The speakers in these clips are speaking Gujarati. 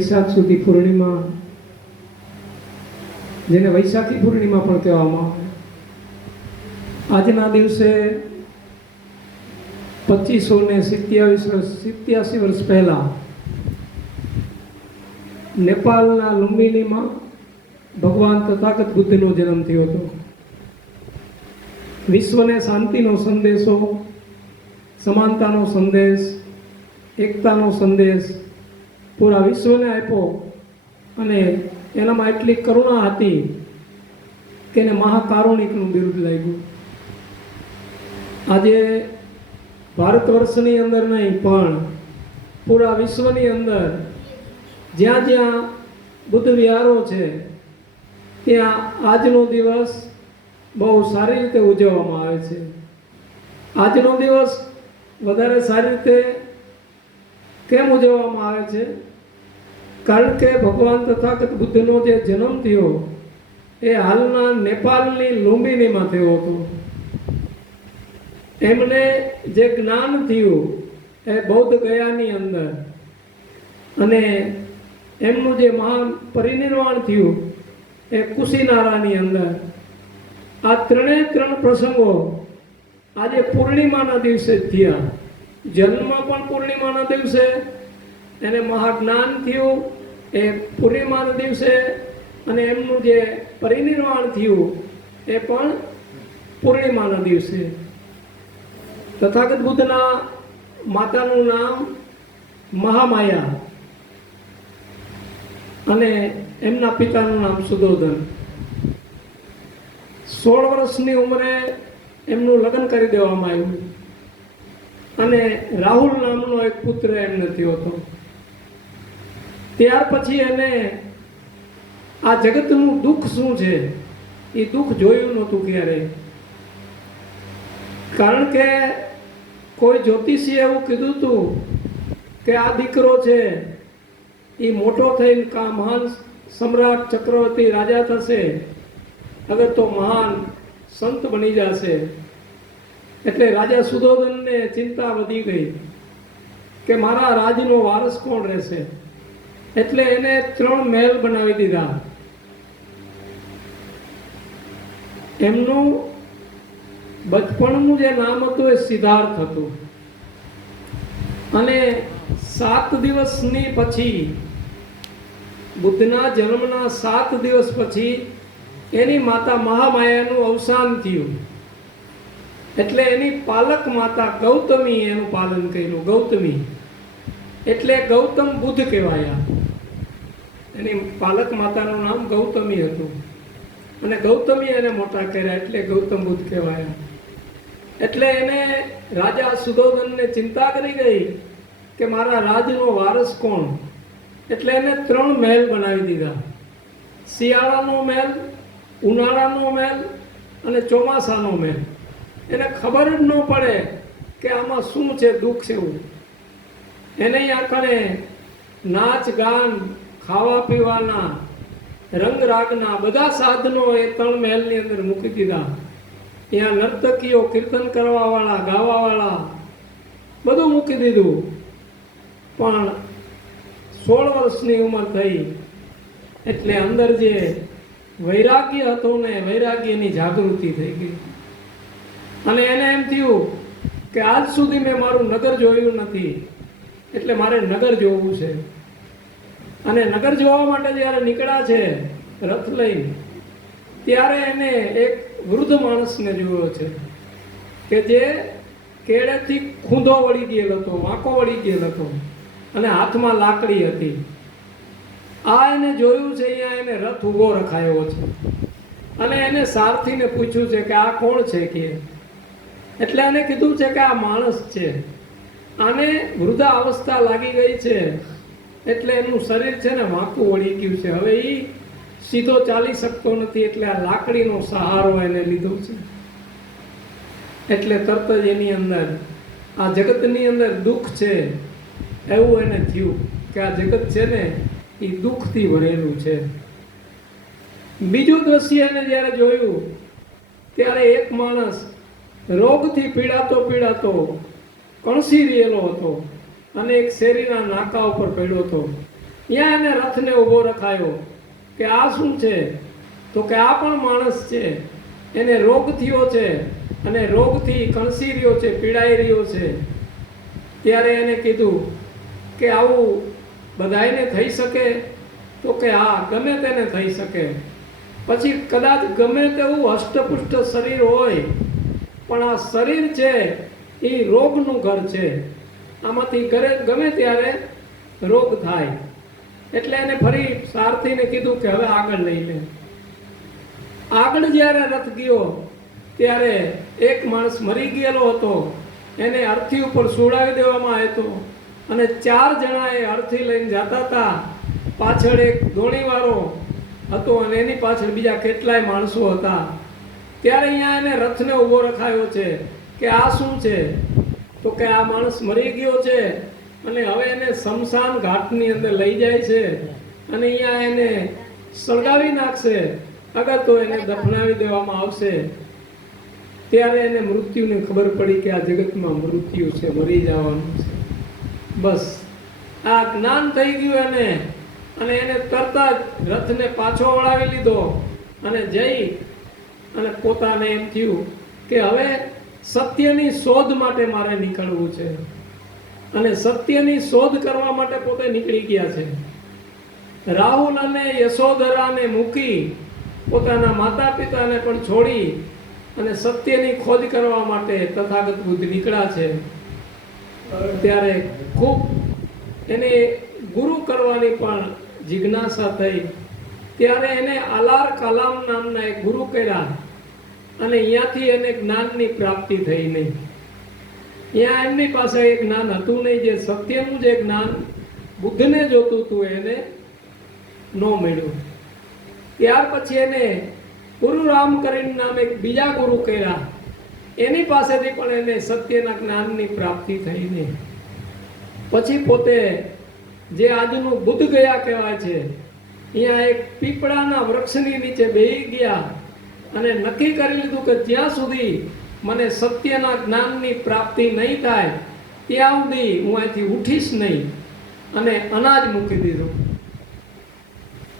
વૈશાખ સુધી પૂર્ણિમા, જેને વૈશાખી પૂર્ણિમા પણ કહેવામાં આવે, આજના દિવસે 2587 વર્ષ પહેલા નેપાળના લુંબિનીમાં ભગવાન તથાગત બુદ્ધનો જન્મ થયો હતો. વિશ્વને શાંતિનો સંદેશો, સમાનતાનો સંદેશ, એકતાનો સંદેશ પૂરા વિશ્વને આપ્યો અને એનામાં એટલી કરુણા હતી કે એને મહાકારુણિકનું બિરુદ લાગ્યું. આજે ભારત વર્ષની અંદર નહીં પણ પૂરા વિશ્વની અંદર જ્યાં જ્યાં બુદ્ધ વિહારો છે ત્યાં આજનો દિવસ બહુ સારી રીતે ઉજવવામાં આવે છે. આજનો દિવસ વધારે સારી રીતે કેમ ઉજવવામાં આવે છે? કારણ કે ભગવાન તથાગત બુદ્ધનો જે જન્મ થયો એ હાલના નેપાળની લુંબિનીમાં થયો હતો. એમને જે જ્ઞાન થયું એ બૌદ્ધ ગયાની અંદર, અને એમનું જે મહાન પરિનિર્વાણ થયું એ કુશીનારાની અંદર. આ ત્રણ પ્રસંગો આજે પૂર્ણિમાના દિવસે જ થયા. જન્મ પણ પૂર્ણિમાના દિવસે, એને મહાજ્ઞાન થયું એ પૂર્ણિમાના દિવસે, અને એમનું જે પરિનિર્વાણ થયું એ પણ પૂર્ણિમાના દિવસે. તથાગત બુદ્ધના માતાનું નામ મહામાયા અને એમના પિતાનું નામ સુદોધન. 16 વર્ષની ઉંમરે એમનું લગ્ન કરી દેવામાં આવ્યું અને રાહુલ નામનો એક પુત્ર એમને થયો હતો. ત્યાર પછી એને આ જગતનું દુઃખ શું છે એ દુઃખ જોયું નહોતું ક્યારેય. કારણ કે કોઈ જ્યોતિષીએ એવું કીધું હતું કે આ દીકરો છે એ મોટો થઈને મહાન સમ્રાટ ચક્રવર્તી રાજા થશે, હવે તો મહાન સંત બની જશે. એટલે રાજા સુદોધનને ચિંતા વધી ગઈ કે મારા રાજનો વારસ કોણ રહેશે. એટલે એને 3 મહેલ બનાવી દીધા. એમનું બચપણનું જે નામ હતું એ સિદ્ધાર્થ હતું. અને 7 દિવસની પછી, બુદ્ધના જન્મના 7 દિવસ પછી એની માતા મહામાયાનું અવસાન થયું. એટલે એની પાલક માતા ગૌતમી એનું પાલન કર્યું. ગૌતમી એટલે ગૌતમ બુદ્ધ કહેવાયા. એની પાલક માતાનું નામ ગૌતમી હતું અને ગૌતમી એને મોટા કર્યા એટલે ગૌતમ બુદ્ધ કહેવાયા. એટલે એને રાજા સુદોધનને ચિંતા કરી ગઈ કે મારા રાજનો વારસ કોણ. એટલે એને 3 મહેલ બનાવી દીધા. શિયાળાનો મહેલ, ઉનાળાનો મહેલ અને ચોમાસાનો મહેલ. એને ખબર જ ન પડે કે આમાં શું છે, દુઃખ છે એવું. એને આખરે નાચ ગાન, ખાવા પીવાના, રંગ રાગના બધા સાધનો એ 3 મહેલની અંદર મૂકી દીધા. ત્યાં નર્તકીઓ, કીર્તન કરવાવાળા, ગાવાવાળા બધું મૂકી દીધું. પણ 16 વર્ષની ઉંમર થઈ એટલે અંદર જે વૈરાગ્ય હતું ને, વૈરાગ્યની જાગૃતિ થઈ ગઈ. અને એને એમ થયું કે આજ સુધી મેં મારું નગર જોયું નથી, એટલે મારે નગર જોવું છે. અને નગર જોવા માટે જ્યારે નીકળ્યા છે રથ લઈને, ત્યારે એને એક વૃદ્ધ માણસને જોયો છે કે જે કેળેથી ખૂંધો વળી ગયેલ હતો, વાંકો વળી ગયેલ હતો અને હાથમાં લાકડી હતી. આ એને જોયું છે. અહીંયા એને રથ ઊભો રખાયો છે અને એને સારથીને પૂછ્યું છે કે આ કોણ છે કે. એટલે એને કીધું છે કે આ માણસ છે, આને વૃદ્ધા અવસ્થા લાગી ગઈ છે એટલે એનું શરીર છે ને વાંકું વળી ગયું છે. હવે એ સીધો ચાલી શકતો નથી, એટલે આ લાકડીનો સહારો એને લીધો છે. એટલે તરત જ એની અંદર આ જગતની અંદર દુઃખ છે એવું એને થયું કે આ જગત છે ને એ દુઃખથી ભરેલું છે. બીજું દ્રશ્ય એને જ્યારે જોયું ત્યારે એક માણસ રોગથી પીડાતો કણસી રહેલો હતો અને એક શેરીના નાકા ઉપર પડ્યો હતો. ત્યાં એને રથને ઊભો રખાયો કે આ શું છે? તો કે આ પણ માણસ છે, એને રોગ થયો છે અને રોગથી કણસી રહ્યો છે, પીડાઈ રહ્યો છે. ત્યારે એને કીધું કે આવું બધાયને થઈ શકે? તો કે હા, ગમે તેને થઈ શકે. પછી કદાચ ગમે તેવું હષ્ટપુષ્ટ શરીર હોય, પણ આ શરીર છે એ રોગનું ઘર છે. આમાંથી ગમે ત્યારે રોગ થાય. એટલે એને ફરી સારથીને કીધું કે હવે આગળ લઈ લે. આગળ જ્યારે રથ ગયો ત્યારે એક માણસ મરી ગયેલો હતો, એને અર્થી ઉપર સુવડાવી દેવામાં આવ્યો હતો અને 4 જણા એ અર્થી લઈને જતા હતા. પાછળ એક દોણીવાળો હતો અને એની પાછળ બીજા કેટલાય માણસો હતા. ત્યારે અહીંયા એને રથને ઊભો રખાયો છે કે આ શું છે? તો કે આ માણસ મરી ગયો છે અને હવે એને શમશાન ઘાટની અંદર લઈ જાય છે અને અહીંયા એને સળગાવી નાખશે, અગર તો એને દફનાવી દેવામાં આવશે. ત્યારે એને મૃત્યુને ખબર પડી કે આ જગતમાં મૃત્યુ છે, મરી જવાનું છે. બસ આ જ્ઞાન થઈ ગયું એને, અને એને તરત જ રથને પાછો વળાવી લીધો અને જઈ અને પોતાને એમ થયું કે હવે સત્યની શોધ માટે મારે નીકળવું છે. અને સત્યની શોધ કરવા માટે પોતે નીકળી ગયા છે. રાહુલ અને યશોધરાને મૂકી પોતાના માતા પિતાને પણ છોડી અને સત્યની ખોજ કરવા માટે તથાગત બુદ્ધ નીકળ્યા છે. ત્યારે ખૂબ એને ગુરુ કરવાની પણ જિજ્ઞાસા થઈ. ત્યારે એને અલાર કલામ નામના એક ગુરુ કર્યા અને અહીંયાથી એને જ્ઞાનની પ્રાપ્તિ થઈ નહીં. ત્યાં એમની પાસે એક જ્ઞાન હતું નહીં, જે સત્યનું જે જ્ઞાન બુદ્ધને જોતું હતું એને ન મળ્યું. ત્યાર પછી એને ગુરુ રામ કરીને નામ એક બીજા ગુરુ કર્યા, એની પાસેથી પણ એને સત્યના જ્ઞાનની પ્રાપ્તિ થઈ નહીં. પછી પોતે જે આજનું બુદ્ધ ગયા કહેવાય છે, અહીંયા એક પીપળાના વૃક્ષની નીચે બેસી ગયા અને નક્કી કરી લીધું કે જ્યાં સુધી મને સત્યના જ્ઞાનની પ્રાપ્તિ નહીં થાય ત્યાં સુધી હું અહીંથી ઉઠીશ નહીં. અને અનાજ મૂકી દીધું,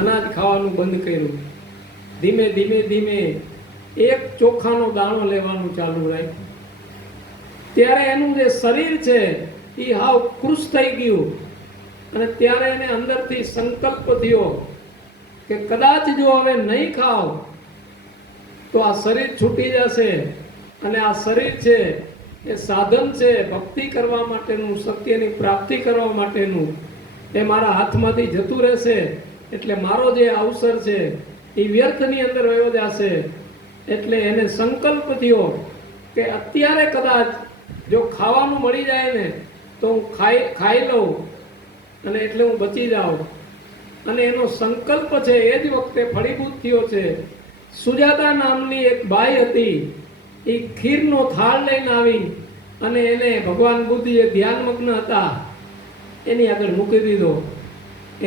અનાજ ખાવાનું બંધ કર્યું. ધીમે ધીમે ધીમે એક ચોખાનો દાણો લેવાનું ચાલુ રાખ્યું. ત્યારે એનું જે શરીર છે એ હાવ કૃશ થઈ ગયું. અને ત્યારે એને અંદરથી સંકલ્પ થયો કે કદાચ જો હવે નહીં ખાવ તો આ શરીર છૂટી જશે, અને આ શરીર છે એ સાધન છે ભક્તિ કરવા માટેનું, સત્યની પ્રાપ્તિ કરવા માટેનું, એ મારા હાથમાંથી જતું રહેશે. એટલે મારો જે અવસર છે એ વ્યર્થની અંદર વયો જશે. એટલે એને સંકલ્પ થયો કે અત્યારે કદાચ જો ખાવાનું મળી જાય ને તો હું ખાઈ લઉં અને એટલે હું બચી જાઉં. અને એનો સંકલ્પ છે એ જ વખતે ફળીભૂત થયો છે. સુજાતા નામની એક બાઈ હતી, એ ખીરનો થાળ લઈને આવી અને એને ભગવાન બુદ્ધ જે ધ્યાનમગ્ન હતા એની આગળ મૂકી દીધો.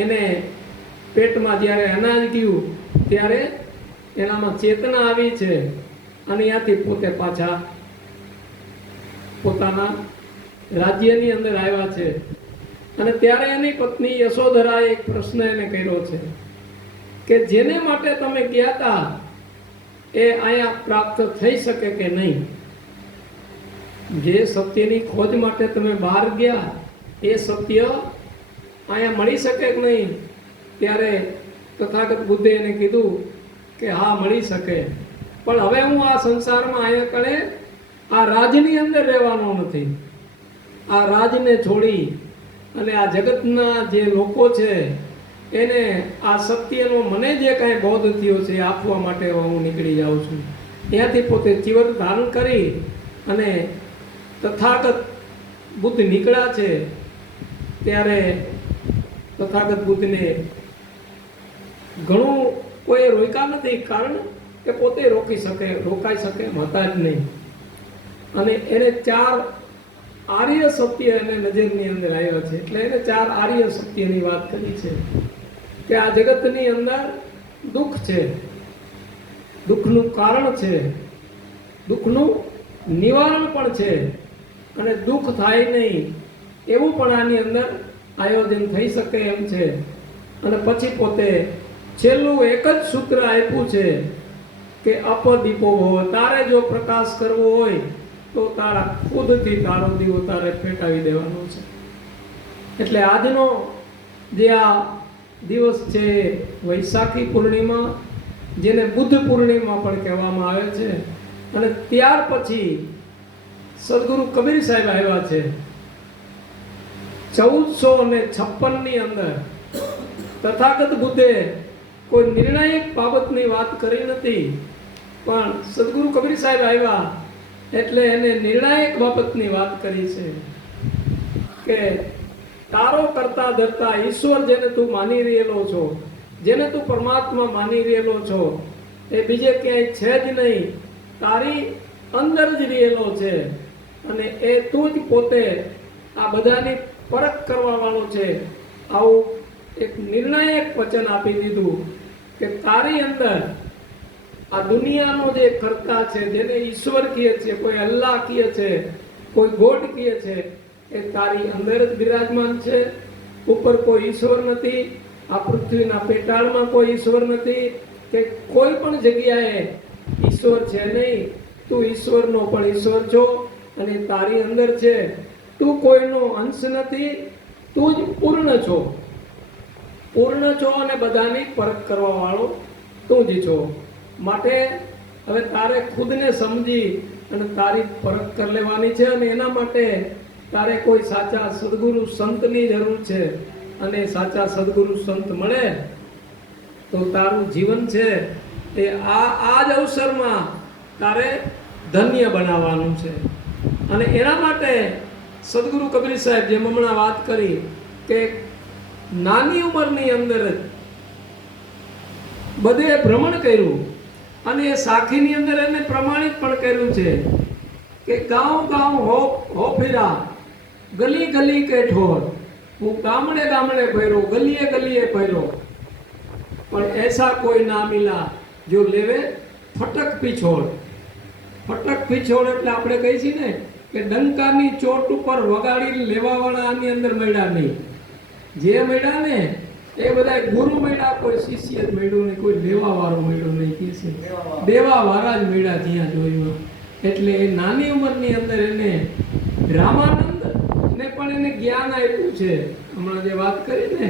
એને પેટમાં જ્યારે અનાજ ગયું ત્યારે એનામાં ચેતના આવી છે અને ત્યાંથી પોતે પાછા પોતાના રાજ્યની અંદર આવ્યા છે. અને ત્યારે એની પત્ની યશોધરાએ એક પ્રશ્ન એને કર્યો છે કે જેને માટે તમે ગયા હતા એ અહીંયા પ્રાપ્ત થઈ શકે કે નહીં? જે સત્યની ખોજ માટે તમે બહાર ગયા એ સત્ય અહીંયા મળી શકે કે નહીં? ત્યારે તથાગત બુદ્ધે એને કીધું કે હા, મળી શકે, પણ હવે હું આ સંસારમાં અહીંયા કણે આ રાજની અંદર રહેવાનો નથી. આ રાજને છોડી અને આ જગતના જે લોકો છે એને આ સત્યનો મને જે કાંઈ બોધ થયો છે આપવા માટે હું નીકળી જાઉં છું. ત્યાંથી પોતે ચીવર ધારણ કરી અને તથાગત બુદ્ધ નીકળ્યા છે. ત્યારે તથાગત બુદ્ધને ઘણું કોઈ રોક્યા નથી, કારણ કે પોતે રોકાઈ શકે એમ હતા જ નહીં. અને એને 4 આર્ય સત્ય એને નજરની અંદર આવ્યા છે. એટલે એને 4 આર્ય સત્યની વાત કરી છે કે આ જગતની અંદર દુઃખ છે, દુઃખનું કારણ છે, દુઃખનું નિવારણ પણ છે, અને દુઃખ થાય નહીં એવું પણ આની અંદર આયોજન થઈ શકે એમ છે. અને પછી પોતે છેલ્લું એક જ સૂત્ર આપ્યું છે કે અપદીપો ભવ. તારે જો પ્રકાશ કરવો હોય તો તારા ખુદથી તારો દીવો તારે પેટાવી દેવાનો છે. એટલે આજનો જે આ દિવસ છે વૈશાખી પૂર્ણિમા, જેને બુદ્ધ પૂર્ણિમા પણ કહેવામાં આવે છે. અને ત્યાર પછી સદગુરુ કબીર સાહેબ આવ્યા છે 1456 ની અંદર. તથાગત બુદ્ધે કોઈ નિર્ણાયક બાબતની વાત કરી નથી, પણ સદગુરુ કબીર સાહેબ આવ્યા એટલે એને નિર્ણાયક બાબતની વાત કરી છે કે તારો કરતા ધરતા ઈશ્વર જેને તું માની રહેલો છો, જેને તું પરમાત્મા માની રહેલો છો, એ બીજે ક્યાંય છે જ નહીં, તારી અંદર જ રહેલો છે. અને એ તું જ પોતે આ બધાની પરખ કરવા વાળો છે. આવું એક નિર્ણાયક વચન આપી દીધું કે તારી અંદર આ દુનિયાનો જે કરતા છે, જેને ઈશ્વર કહે છે, કોઈ અલ્લાહ કહે છે, કોઈ ગોડ કહે છે, એ તારી અંદર જ બિરાજમાન છે. ઉપર કોઈ ઈશ્વર નથી, આ પૃથ્વીના પેટાળમાં કોઈ ઈશ્વર નથી, કે કોઈ પણ જગ્યાએ ઈશ્વર છે નહીં. તું ઈશ્વરનો પણ ઈશ્વર છો અને તારી અંદર છે. તું કોઈનો અંશ નથી, તું જ પૂર્ણ છો. પૂર્ણ છો અને બધાની પરખ કરવા વાળો તું જ છો. માટે હવે તારે ખુદને સમજી અને તારી પરખ કરી લેવાની છે. અને એના માટે તારે કોઈ સાચા સદગુરુ સંતની જરૂર છે. અને સાચા સદગુરુ સંત મળે તો તારું જીવન છે એ આ જ અવસરમાં તારે ધન્ય બનાવવાનું છે. અને એના માટે સદગુરુ કબીર સાહેબ જેમ હમણાં વાત કરી કે નાની ઉંમરની અંદર જ બધે ભ્રમણ કર્યું અને એ સાખીની અંદર એને પ્રમાણિત પણ કર્યું છે કે ગાંવ ગાંવ હો ફિરા, ગલી ગલી કે ઠોર. હું ગામડે ગામડે ફર્યો, ગલીએ ગલીએ ફર્યો, પણ એસા કોઈ ના મિલા જો લેવે ફટક પીછોડ. ફટક પીછોડ એટલે આપણે કહીએ છીએ ને કે ડંકાની ચોટ ઉપર વગાડી લેવા વાળા આની અંદર મળ્યા નહીં. જે મળ્યા ને એ બધા ગુરુ મળ્યા, કોઈ શિષ્ય જ મળ્યું નહીં, કોઈ લેવા વાળો મળ્યો નહીં. કે છે દેવા વાળા જ મળ્યા ત્યાં જોયું. એટલે એ નાની ઉંમરની અંદર એને રામાનંદ ને પણ એને જ્ઞાન આપ્યું છે. હમણાં જે વાત કરી ને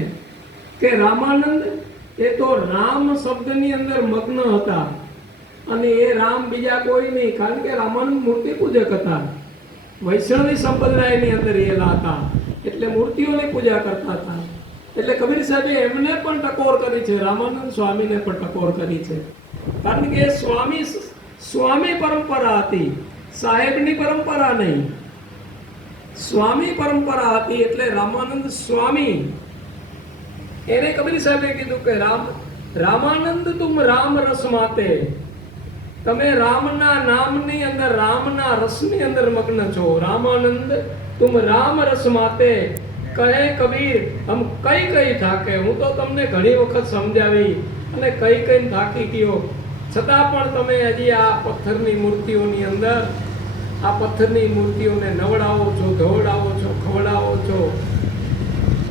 કે રામાનંદ એ તો રામ શબ્દની અંદર મગ્ન હતા. અને એ રામ બીજા કોઈ નહીં, કારણ કે રામાનંદ મૂર્તિ પૂજક હતા. વૈષ્ણવી સંપ્રદાયની અંદર રહેલા હતા, એટલે મૂર્તિઓની પૂજા કરતા હતા. એટલે કબીર સાહેબે એમને પણ ટકોર કરી છે, રામાનંદ સ્વામીને પણ ટકોર કરી છે. કારણ કે સ્વામી પરંપરા હતી, સાહેબની પરંપરા નહીં. સ્વામી પરંપરા હતી એટલે રામાનંદ સ્વામી. એને કબીર સાહેબે કીધું કે રામાનંદ તુમ રામ રસ માતે, તમે રામના નામની અંદર, રામના રસની અંદર મગ્ન છો. રામાનંદ તુમ રામ રસ માતે, કહે કબીર હમ કઈ કઈ થાકે. હું તો તમને ઘણી વખત સમજાવી અને કઈ કઈ થાકી ગયો, છતાં પણ તમે હજી આ પથ્થરની મૂર્તિઓની અંદર આ પથ્થરની મૂર્તિઓને નવડાવો છો, ધોવડાવો છો, ખવડાવો છો,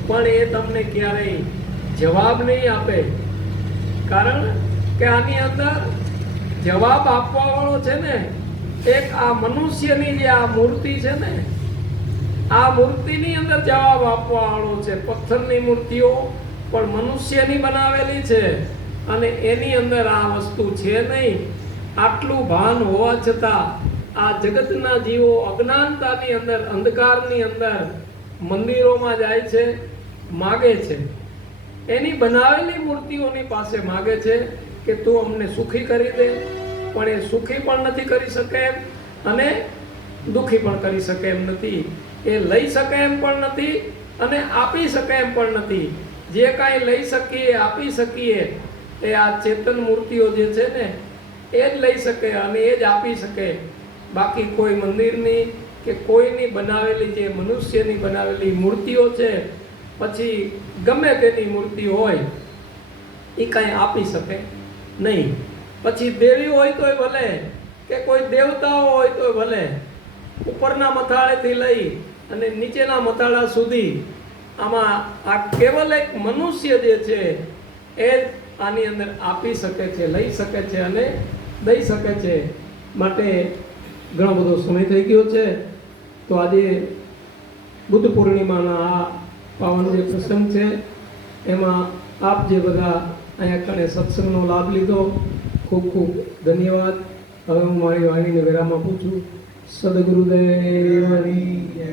પણ એ તમને ક્યારેય જવાબ નહીં આપે. કારણ કે આની અંદર જવાબ આપવા વાળો છે ને એક આ મનુષ્યની જે આ મૂર્તિ છે ને, આ મૂર્તિની અંદર જવાબ આપવા વાળો છે. પથ્થરની મૂર્તિઓ પણ મનુષ્યની બનાવેલી છે અને એની અંદર આ વસ્તુ છે નહીં. આટલું ભાન હોવા છતાં આ જગતના જીવો અજ્ઞાનતાની અંદર, અંધકારની અંદર મંદિરોમાં જાય છે, માગે છે. એની બનાવેલી મૂર્તિઓની પાસે માગે છે કે તું અમને સુખી કરી દે, પણ એ સુખી પણ નથી કરી શકે એમ અને દુખી પણ કરી શકે એમ નથી. એ લઈ શકે એમ પણ નથી અને આપી શકે એમ પણ નથી. જે કાંઈ લઈ શકીએ, આપી શકીએ, એ આ ચેતન મૂર્તિઓ જે છે ને એ જ લઈ શકે અને એ જ આપી શકે. બાકી કોઈ મંદિરની કે કોઈની બનાવેલી, જે મનુષ્યની બનાવેલી મૂર્તિઓ છે, પછી ગમે તેની મૂર્તિ હોય, એ કાંઈ આપી શકે નહીં. પછી દેવી હોય તોય ભલે, કે કોઈ દેવતાઓ હોય તોય ભલે, ઉપરના મથાળેથી લઈ અને નીચેના મથાળા સુધી આમાં આ કેવલ એક મનુષ્ય જે છે એ જ આની અંદર આપી શકે છે, લઈ શકે છે અને દઈ શકે છે. માટે ઘણો બધો સમય થઈ ગયો છે. તો આજે બુદ્ધ પૂર્ણિમાના આ પાવન જે પ્રસંગ છે એમાં આપ જે બધા અહીંયા કણે સત્સંગનો લાભ લીધો, ખૂબ ખૂબ ધન્યવાદ. હવે હું મારી વાણીને વિરામ આપું છું. સદગુરુદેવની જય.